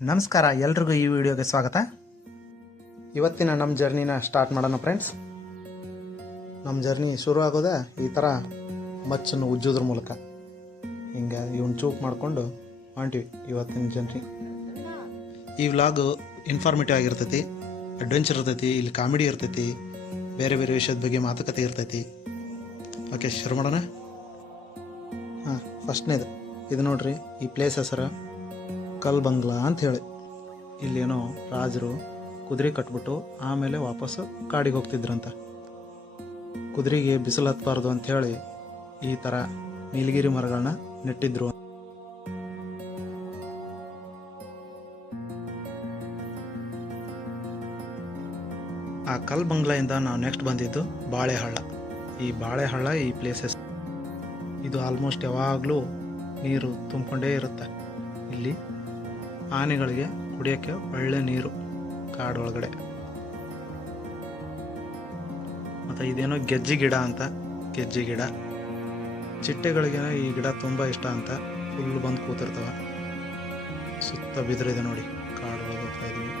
ನಮಸ್ಕಾರ, ಎಲ್ರಿಗೂ ಈ ವಿಡಿಯೋಗೆ ಸ್ವಾಗತ. ಇವತ್ತಿನ ನಮ್ಮ ಜರ್ನಿನ ಸ್ಟಾರ್ಟ್ ಮಾಡೋಣ ಫ್ರೆಂಡ್ಸ್. ನಮ್ಮ ಜರ್ನಿ ಶುರು ಆಗೋದೇ ಈ ಥರ ಮಚ್ಚನ್ನು ಉಜ್ಜೋದ್ರ ಮೂಲಕ. ಹಿಂಗೆ ಇವನ್ನ ಚೂಪ್ ಮಾಡಿಕೊಂಡು ಹೊಂಟಿವಿ ಇವತ್ತಿನ ಜರ್ನಿ. ಈ ವ್ಲಾಗು ಇನ್ಫಾರ್ಮೇಟಿವ್ ಆಗಿರ್ತೈತಿ, ಅಡ್ವೆಂಚರ್ ಇರ್ತೈತಿ, ಇಲ್ಲಿ ಕಾಮಿಡಿ ಇರ್ತೈತಿ, ಬೇರೆ ಬೇರೆ ವಿಷಯದ ಬಗ್ಗೆ ಮಾತುಕತೆ ಇರ್ತೈತಿ. ಓಕೆ, ಶುರು ಮಾಡೋಣ. ಹಾಂ, ಫಸ್ಟ್ನೇದು ಇದು ನೋಡ್ರಿ. ಈ ಪ್ಲೇಸ್ ಹೆಸರು ಕಲ್ ಬಂಗ್ಲಾ ಅಂತ ಹೇಳಿ. ಇಲ್ಲೇನೋ ರಾಜರು ಕುದುರೆ ಕಟ್ಬಿಟ್ಟು ಆಮೇಲೆ ವಾಪಸ್ಸು ಕಾಡಿಗೆ ಹೋಗ್ತಿದ್ರಂತ. ಕುದುರೆಗೆ ಬಿಸಿಲು ಹತ್ತಬಾರ್ದು ಅಂಥೇಳಿ ಈ ಥರ ನೀಲಗಿರಿ ಮರಗಳನ್ನ ನೆಟ್ಟಿದ್ರು. ಆ ಕಲ್ ಬಂಗ್ಲಾಯಿಂದ ನಾವು ನೆಕ್ಸ್ಟ್ ಬಂದಿದ್ದು ಬಾಳೆಹಳ್ಳ. ಈ ಬಾಳೆಹಳ್ಳ ಈ ಪ್ಲೇಸಸ್ ಇದು ಆಲ್ಮೋಸ್ಟ್ ಯಾವಾಗಲೂ ನೀರು ತುಂಬಿಕೊಂಡೇ ಇರುತ್ತೆ. ಇಲ್ಲಿ ಆನೆಗಳಿಗೆ ಕುಡಿಯೋಕ್ಕೆ ಒಳ್ಳೆ ನೀರು ಕಾಡೊಳಗಡೆ. ಮತ್ತು ಇದೇನೋ ಗೆಜ್ಜಿ ಗಿಡ ಅಂತ. ಗೆಜ್ಜಿ ಗಿಡ ಚಿಟ್ಟೆಗಳಿಗೇನೋ ಈ ಗಿಡ ತುಂಬ ಇಷ್ಟ ಅಂತ ಫುಲ್ ಬಂದು ಕೂತಿರ್ತವೆ. ಸುತ್ತ ಬಿದಿರಿದೆ ನೋಡಿ, ಕಾಡೊಳಗೆ ಹೋಗ್ತಾ ಇದೀವಿ.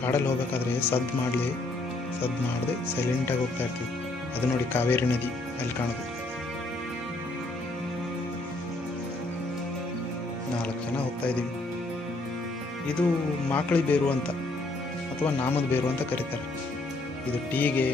ಕಾಡಲ್ಲಿ ಹೋಗ್ಬೇಕಾದ್ರೆ ಸದ್ದು ಮಾಡದೆ ಸೈಲೆಂಟಾಗಿ ಹೋಗ್ತಾ ಇರ್ತೀವಿ. ಅದು ನೋಡಿ ಕಾವೇರಿ ನದಿ ಅಲ್ಲಿ ಕಾಣೋದು. 4 ಜನ ಹೋಗ್ತಾ ಇದ್ದೀವಿ. ಇದು ಮಾಕಳಿ ಬೇರು ಅಂತ ಅಥವಾ ನಾಮದ ಬೇರು ಅಂತ ಕರೀತಾರೆ. ಇದು ಟೀಗೆ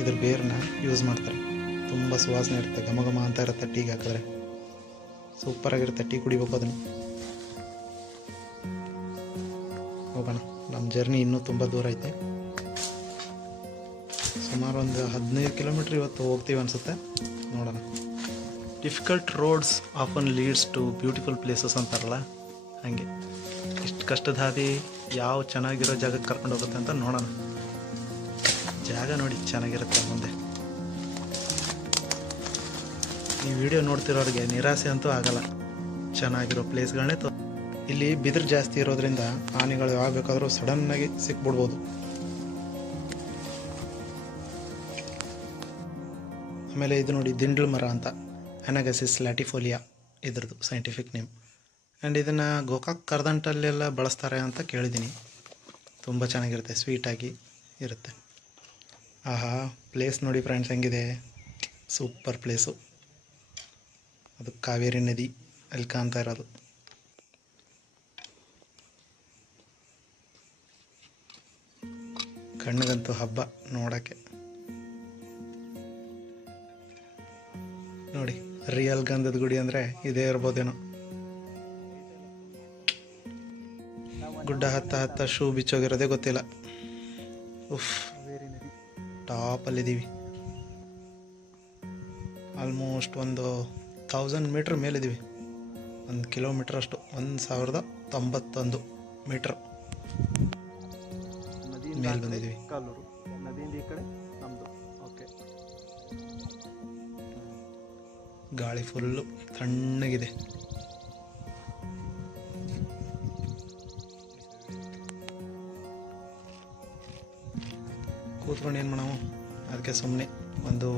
ಇದ್ರ ಬೇರನ್ನ ಯೂಸ್ ಮಾಡ್ತಾರೆ. ತುಂಬ ಸುವಾಸನೆ ಇರುತ್ತೆ, ಘಮ ಘಮ ಅಂತ ಇರುತ್ತೆ. ಟೀಗೆ ಹಾಕಿದ್ರೆ ಸೂಪರಾಗಿರುತ್ತೆ. ಟೀ ಕುಡಿಬೇಕು ಅದನ್ನು. ಹೋಗೋಣ. ನಮ್ಮ ಜರ್ನಿ ಇನ್ನೂ ತುಂಬ ದೂರ ಐತೆ. ಸುಮಾರು ಒಂದು 15 ಕಿಲೋಮೀಟ್ರ್ ಇವತ್ತು ಹೋಗ್ತೀವಿ ಅನಿಸುತ್ತೆ. ನೋಡೋಣ. Difficult roads often leads to beautiful places ಅಂತಾರಲ್ಲ, ಹಾಗೆ ಇಷ್ಟು ಕಷ್ಟದ ಹಾದಿ ಯಾವ ಚೆನ್ನಾಗಿರೋ ಜಾಗಕ್ಕೆ ಕರ್ಕೊಂಡು ಹೋಗುತ್ತೆ ಅಂತ ನೋಡೋಣ. ಜಾಗ ನೋಡಿ ಚೆನ್ನಾಗಿರುತ್ತೆ ಮುಂದೆ. ಈ ವಿಡಿಯೋ ನೋಡ್ತಿರೋರಿಗೆ ನಿರಾಸೆ ಅಂತೂ ಆಗಲ್ಲ. ಚೆನ್ನಾಗಿರೋ ಪ್ಲೇಸ್ಗಳನ್ನೇ ಇಲ್ಲಿ ಬಿದಿರು ಜಾಸ್ತಿ ಇರೋದ್ರಿಂದ ಆನೆಗಳು ಯಾವಾಗ ಬೇಕಾದರೂ ಸಡನ್ನಾಗಿ ಸಿಕ್ಬಿಡ್ಬೋದು. ಆಮೇಲೆ ಇದು ನೋಡಿ ದಿಂಡ್ಲು ಮರ ಅಂತ, ಅನಗಸಿಸ್ ಲ್ಯಾಟಿಫೋಲಿಯಾ ಇದ್ರದ್ದು ಸೈಂಟಿಫಿಕ್ ನೇಮ್. ಆ್ಯಂಡ್ ಇದನ್ನು ಗೋಕಾಕ್ ಕರ್ದಂಟಲ್ಲೆಲ್ಲ ಬಳಸ್ತಾರೆ ಅಂತ ಕೇಳಿದ್ದೀನಿ. ತುಂಬ ಚೆನ್ನಾಗಿರುತ್ತೆ, ಸ್ವೀಟಾಗಿ ಇರುತ್ತೆ. ಆಹಾ, ಪ್ಲೇಸ್ ನೋಡಿ ಫ್ರೆಂಡ್ಸ್ ಹೆಂಗಿದೆ, ಸೂಪರ್ ಪ್ಲೇಸು. ಅದು ಕಾವೇರಿ ನದಿ ಅಲ್ಲಿ ಕಾಣ್ತಾ ಇರೋದು. ಕಣ್ಣಿಗಂತೂ ಹಬ್ಬ ನೋಡೋಕ್ಕೆ. ನೋಡಿ, ರಿಯಲ್ ಗಂಧದ ಗುಡಿ ಅಂದರೆ ಇದೇ ಇರ್ಬೋದೇನೋ. ಗುಡ್ಡ ಹತ್ತ ಶೂ ಬಿಚ್ಚೋಗಿರೋದೇ ಗೊತ್ತಿಲ್ಲ. ಉಫ್, ಟಾಪಲ್ಲಿದ್ದೀವಿ. ಆಲ್ಮೋಸ್ಟ್ ಒಂದು 1000 ಮೀಟ್ರ್ ಮೇಲಿದ್ದೀವಿ. 1 ಕಿಲೋಮೀಟ್ರ್ ಅಷ್ಟು, 1091 ಮೀಟ್ರ್ ಮೇಲೆ ಬಂದಿದ್ದೀವಿ. ಕಾಲೂರು ನದಿಯಿಂದ ಈ ಕಡೆ ನಮ್ಮದು. ಓಕೆ, ಗಾಳಿ ಫುಲ್ಲು ತಣ್ಣಗಿದೆ. ಕೂತ್ಕೊಂಡು ಏನು ಮಾಡೋವು, ಅದಕ್ಕೆ ಸುಮ್ಮನೆ ಒಂದು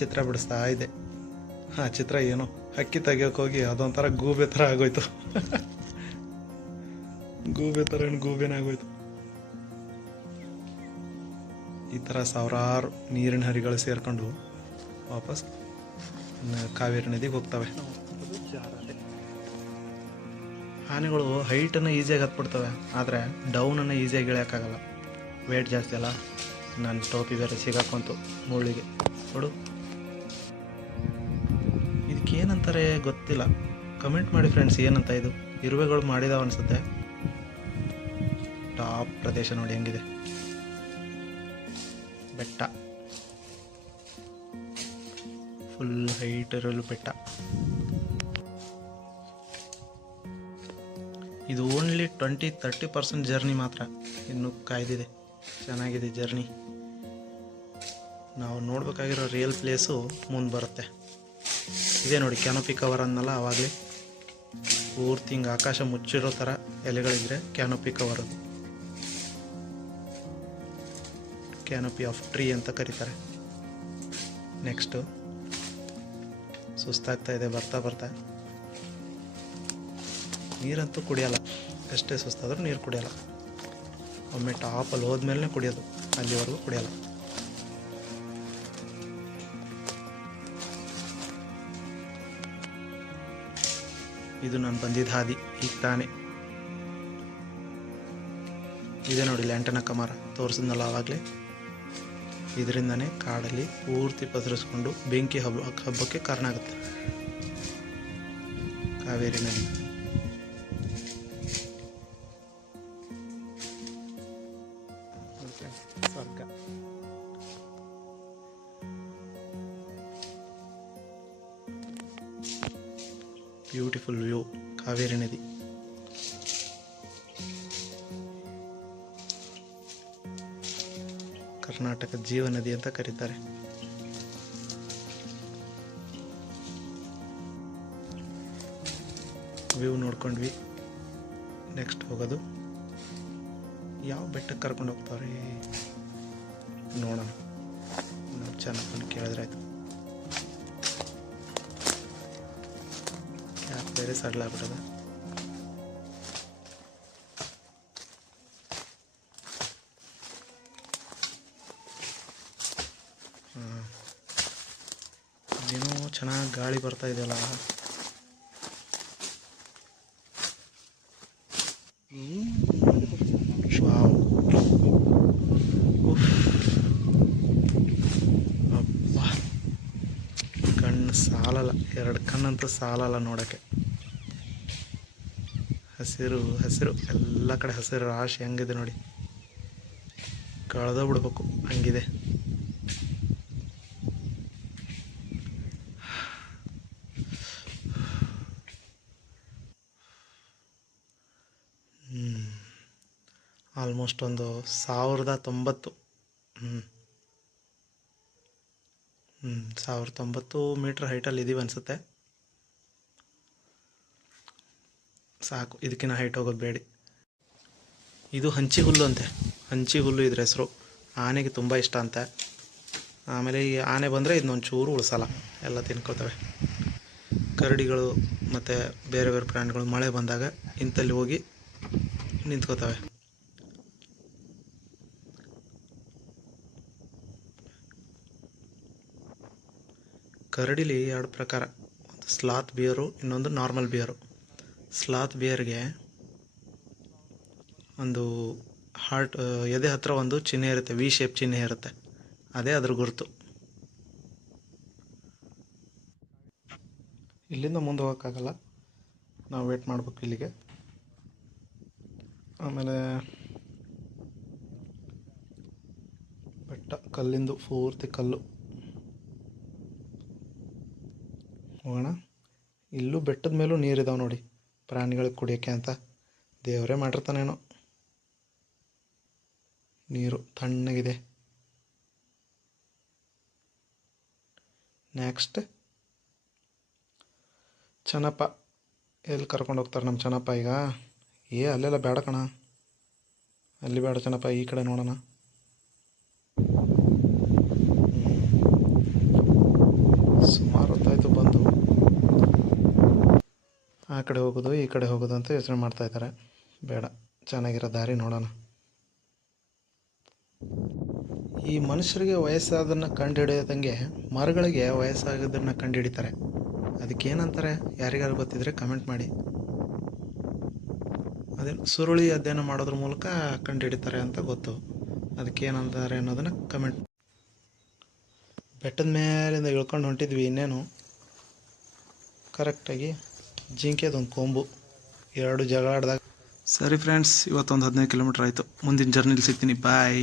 ಚಿತ್ರ ಬಿಡಿಸ್ತಾ ಇದೆ. ಹಾಂ, ಚಿತ್ರ ಏನೋ ಹಕ್ಕಿ ತೆಗಿಯೋಕೆ ಹೋಗಿ ಅದೊಂಥರ ಗೂಬೆ ಥರ ಆಗೋಯ್ತು. ಗೂಬೆನೇ ಆಗೋಯ್ತು. ಈ ಥರ ಸಾವಿರಾರು ನೀರಿನ ಹರಿಗಳು ಸೇರಿಕೊಂಡು ವಾಪಸ್ ಕಾವೇರಿ ನದಿಗೆ ಹೋಗ್ತವೆ. ಆನೆಗಳು ಹೈಟನ್ನು ಈಸಿಯಾಗಿ ಹತ್ಬಿಡ್ತವೆ, ಆದರೆ ಡೌನನ್ನು ಈಸಿಯಾಗಿ ಇಳಿಯೋಕ್ಕಾಗಲ್ಲ, ವೇಟ್ ಜಾಸ್ತಿ ಅಲ್ಲ. ನನ್ನ ಟೋಪಿ ಬೇರೆ ಸಿಗಾಕೊಂತು ಮುಳ್ಳಿಗೆ. ನೋಡು, ಇದಕ್ಕೇನಂತಾರೆ ಗೊತ್ತಿಲ್ಲ, ಕಮೆಂಟ್ ಮಾಡಿ ಫ್ರೆಂಡ್ಸ್ ಏನಂತ. ಇದು ಇರುವೆಗಳು ಮಾಡಿದಾವ ಅನಿಸುತ್ತೆ. ಟಾಪ್ ಪ್ರದೇಶ ನೋಡಿ ಹೆಂಗಿದೆ, ಬೆಟ್ಟ, ಫುಲ್ ಹೈಟ್ ಇರಲು ಬೆಟ್ಟ. ಇದು ಓನ್ಲಿ 20-30% ಜರ್ನಿ ಮಾತ್ರ, ಇನ್ನೂ ಕಾಯ್ದಿದೆ. ಚೆನ್ನಾಗಿದೆ ಜರ್ನಿ. ನಾವು ನೋಡಬೇಕಾಗಿರೋ ರಿಯಲ್ ಪ್ಲೇಸು ಮುಂದೆ ಬರುತ್ತೆ. ಇದೇ ನೋಡಿ ಕ್ಯಾನೋಪಿ ಕವರ್ ಅನ್ನಲ್ಲ, ಆವಾಗಲೇ ಪೂರ್ತಿ ಹಿಂಗೆ ಆಕಾಶ ಮುಚ್ಚಿರೋ ಥರ ಎಲೆಗಳಿದ್ರೆ canopy cover, canopy of tree ಅಂತ ಕರೀತಾರೆ. ನೆಕ್ಸ್ಟು ಸುಸ್ತಾಗ್ತಾ ಇದೆ ಬರ್ತಾ ಬರ್ತಾ. ನೀರಂತೂ ಕುಡಿಯೋಲ್ಲ, ಎಷ್ಟೇ ಸುಸ್ತಾದರೂ ನೀರು ಕುಡಿಯೋಲ್ಲ. ಒಮ್ಮೆ ಟಾಪಲ್ಲಿ ಹೋದ್ಮೇಲೆ ಕುಡಿಯೋದು, ಅಲ್ಲಿವರೆಗೂ ಕುಡಿಯೋಲ್ಲ. ಇದು ನಾನು ಬಂದಿದ್ದ ಹಾದಿ ಈಗ ತಾನೇ. ಇದೆ ನೋಡಿ ಲ್ಯಾಂಟನ ಕಮಾರ, ತೋರಿಸಿದ್ನಲ್ಲ ಆವಾಗಲೇ. ಇದರಿಂದನೇ ಕಾಡಲ್ಲಿ ಪೂರ್ತಿ ಪಸರಿಸ್ಕೊಂಡು ಬೆಂಕಿ ಹಬ್ಬಕ್ಕೆ ಕಾರಣ ಆಗುತ್ತೆ. ಕಾವೇರಿ ನದಿ. ಸ್ವರ್ಗ. ಬ್ಯೂಟಿಫುಲ್ ವ್ಯೂ, ಕಾವೇರಿ ನದಿ. ಕರ್ನಾಟಕ ಜೀವ ನದಿ ಅಂತ ಕರೀತಾರೆ. ವ್ಯೂ ನೋಡ್ಕೊಂಡ್ವಿ. ನೆಕ್ಸ್ಟ್ ಹೋಗೋದು ಯಾವ ಬೆಟ್ಟಕ್ಕೆ ಕರ್ಕೊಂಡು ಹೋಗ್ತಾರೆ ನೋಡೋಣ. ನಾವು ಚೆನ್ನಾಗಿ ಕೇಳಿದ್ರೆ ಆಯ್ತು. ಕ್ಯಾಪ್ ಬೇರೆ ಸಡ್ಲಾಗ್ಬಿಟ್ಟದ. ಏನೋ ಚೆನ್ನಾಗಿ ಗಾಳಿ ಬರ್ತಾ ಇದೆಯಲ್ಲ. ಅಬ್ಬಾ, ಕಣ್ಣು ಸಾಲಲ್ಲ, 2 ಕಣ್ಣಂತೂ ಸಾಲಲ್ಲ ನೋಡೋಕ್ಕೆ. ಹಸಿರು ಹಸಿರು, ಎಲ್ಲ ಕಡೆ ಹಸಿರು ರಾಶಿ ಹೆಂಗಿದೆ ನೋಡಿ, ಕಳೆದ ಬಿಡ್ಬೇಕು ಹಂಗಿದೆ. ಆಲ್ಮೋಸ್ಟ್ ಒಂದು 1090 1090 ಮೀಟ್ರ್ ಹೈಟಲ್ಲಿ ಇದ್ದೀವಿ ಅನಿಸುತ್ತೆ. ಸಾಕು, ಇದಕ್ಕಿಂತ ಹೈಟ್ ಹೋಗೋದು ಬೇಡಿ. ಇದು ಹಂಚಿ ಹುಲ್ಲು ಅಂತೆ, ಹಂಚಿ ಹುಲ್ಲು ಇದ್ರ ಹೆಸರು. ಆನೆಗೆ ತುಂಬ ಇಷ್ಟ ಅಂತೆ. ಆಮೇಲೆ ಈ ಆನೆ ಬಂದರೆ ಇದನ್ನೊಂಚೂರು ಉಳಿಸಲ್ಲ, ಎಲ್ಲ ತಿನ್ಕೋತವೆ. ಕರಡಿಗಳು ಮತ್ತು ಬೇರೆ ಬೇರೆ ಪ್ರಾಣಿಗಳು ಮಳೆ ಬಂದಾಗ ಇಂಥಲ್ಲಿ ಹೋಗಿ ನಿಂತ್ಕೋತವೆ. ಕರಡಿಲಿ 2 ಪ್ರಕಾರ, ಒಂದು ಸ್ಲಾತ್ ಬಿಯರು, ಇನ್ನೊಂದು ನಾರ್ಮಲ್ ಬಿಯರು. ಸ್ಲಾತ್ ಬಿಯರ್ಗೆ ಒಂದು ಹಾರ್ಟ್ ಎದೆ ಹತ್ರ ಒಂದು ಚಿಹ್ನೆ ಇರುತ್ತೆ, ವಿ ಶೇಪ್ ಚಿಹ್ನೆ ಇರುತ್ತೆ, ಅದೇ ಅದ್ರ ಗುರುತು. ಇಲ್ಲಿಂದ ಮುಂದೆ ಹೋಗೋಕ್ಕಾಗಲ್ಲ, ನಾವು ವೇಟ್ ಮಾಡಬೇಕು ಇಲ್ಲಿಗೆ. ಆಮೇಲೆ ಬೆಟ್ಟ, ಕಲ್ಲಿಂದು ಪೂರ್ತಿ ಕಲ್ಲು. ಹೋಗೋಣ. ಇಲ್ಲೂ ಬೆಟ್ಟದ ಮೇಲೂ ನೀರಿದಾವೆ ನೋಡಿ, ಪ್ರಾಣಿಗಳಿಗೆ ಕುಡಿಯೋಕ್ಕೆ ಅಂತ ದೇವರೇ ಮಾಡಿರ್ತಾನೇನೋ. ನೀರು ತಣ್ಣಗಿದೆ. ನೆಕ್ಸ್ಟ್ ಚನ್ನಪ್ಪ. ಎಲ್ಲಿ ಕರ್ಕೊಂಡು ಹೋಗ್ತಾರೆ ನಮ್ಮ ಚನ್ನಪ್ಪ ಈಗ? ಅಲ್ಲೆಲ್ಲ ಬೇಡ ಕಣ, ಅಲ್ಲಿ ಬೇಡ ಚನ್ನಪ್ಪ, ಈ ಕಡೆ ನೋಡೋಣ. ಸುಮಾರು ಹೊತ್ತಾಯಿತು ಬಂದು. ಆ ಕಡೆ ಹೋಗೋದು ಈ ಕಡೆ ಹೋಗೋದು ಅಂತ ಯೋಚನೆ ಮಾಡ್ತಾಯಿದ್ದಾರೆ. ಬೇಡ, ಚೆನ್ನಾಗಿರೋ ದಾರಿ ನೋಡೋಣ. ಈ ಮನುಷ್ಯರಿಗೆ ವಯಸ್ಸಾದನ್ನು ಕಂಡುಹಿಡಿಯೋದಂಗೆ ಮರಗಳಿಗೆ ವಯಸ್ಸಾಗೋದನ್ನು ಕಂಡುಹಿಡಿತಾರೆ. ಅದಕ್ಕೇನಂತಾರೆ? ಯಾರಿಗಾರು ಗೊತ್ತಿದ್ರೆ ಕಮೆಂಟ್ ಮಾಡಿ. ಅದೇ ಸುರುಳಿ ಅಧ್ಯಯನ ಮಾಡೋದ್ರ ಮೂಲಕ ಕಂಡುಹಿಡಿತಾರೆ ಅಂತ ಗೊತ್ತು. ಅದಕ್ಕೆ ಏನಂತಾರೆ ಅನ್ನೋದನ್ನು ಕಮೆಂಟ್. ಬೆಟ್ಟದ ಮೇಲಿಂದ ಇಳ್ಕೊಂಡು ಹೊಂಟಿದ್ವಿ. ಇನ್ನೇನು ಕರೆಕ್ಟಾಗಿ ಜಿಂಕೆದೊಂದು ಕೊಂಬು ಎರಡು ಜಗಳ ಆಡಿದಾಗ. ಸರಿ ಫ್ರೆಂಡ್ಸ್, ಇವತ್ತೊಂದು 15 ಕಿಲೋಮೀಟ್ರ್ ಆಯಿತು. ಮುಂದಿನ ಜರ್ನಿಲಿ ಸಿಗ್ತೀನಿ. ಬಾಯ್.